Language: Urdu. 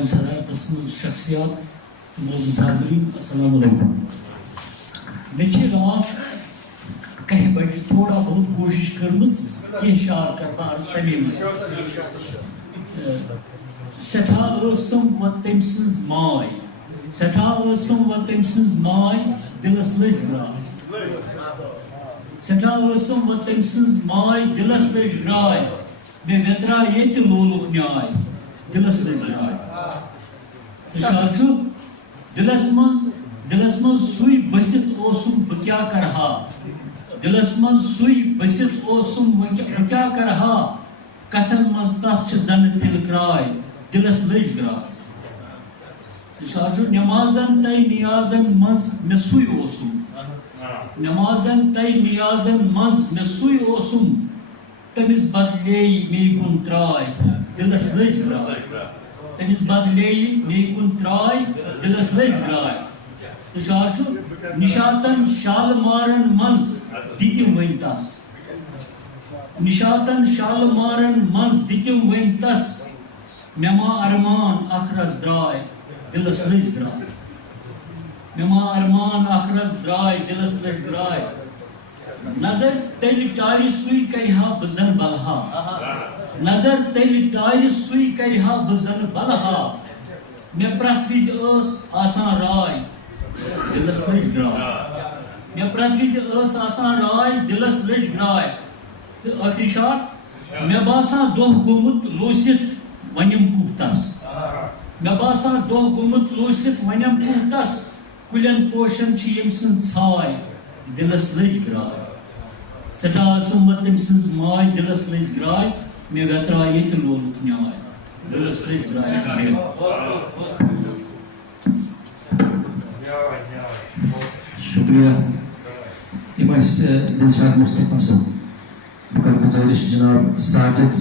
قائم صدارتس من شخصیات موزز حاضرین السلام علیکم. میں رات 1 بجے تھوڑا بہت کوشش کرمز کی شعر کرنا عرض تمی مز سٹھا ٲسم و تٔمۍ سٕنٛز ماے سٹھا ٲسم و تٔمۍ سٕنٛز ماے دلس لٔج گراے سٹھا ٲسم و تٔمۍ سٕنٛز ماے دلس لٔج گراے مےٚ ویتراو ییٚتہِ لولُک نیاے دلس لٔج گراے. شعر چھُ دلس منٛز سُے بٔسِتھ اوسُم بہٕ کیٛاہ کرہا دلس منٛز سُے بٔسِتھ اوسُم بہٕ کیٛاہ کرہا کتھن منٛز تس چھِ زن تِلہٕ کراے دلس لٔج گراے. شعر چھُ نمازن تے نیازن منٛز مےٚ سُے اوسُم نمازن تے نیازن منٛز مےٚ سُے اوسُم تٔمِس بدلے مے کُن تراے دلس لٔج گراے تٔمِس بدلے مے کُن تراے دلس لٔج گراے. شعر چھُ نشاتن شالمارن منٛز دِتِم وۄنۍ تس نشاتن شالمارن منٛز دِتِم وۄنۍ تس مےٚ ما ارمان اکھ رس درٛاے دلس لٔج گراے مےٚ ما ارمان اکھ رس درٛاے دلس لٔج گراے. نظر تیٚلہِ ٹارِ سُے کرِہا بہٕ زن بلہا نظر تیٚلہِ ٹارِ سُے کرِہا بہٕ زن بلہا مےٚ پرٛٮ۪تھ وِزِ ٲس آسان راے دلس لٔج گراے مےٚ پرٛٮ۪تھ وِزِ ٲس آسان راے دلس لٔج گراے. تہٕ ٲخری شعر مےٚ باسان دۄہ گوٚمُت لوٗسِتھ وۄنِم کُہ تس مےٚ باسان دۄہ گوٚمُت لوٗسِتھ وۄنِم کُہ تس کُلٮ۪ن پوشن چھِ ییٚمہِ سٕنٛز ژھاے دلس لٔج گراے. سٹھا ٲسم و تٔمۍ سٕنٛز ماے دلس لٔج گراے مےٚ ویتراو ییٚتہِ لولُک نیاے دلس لٔج گراے. شکریہ. یِم ٲسۍ دِلشاد مُصطفیٰ صٲب. بہٕ کرٕ گُزٲرِش جناب ساجد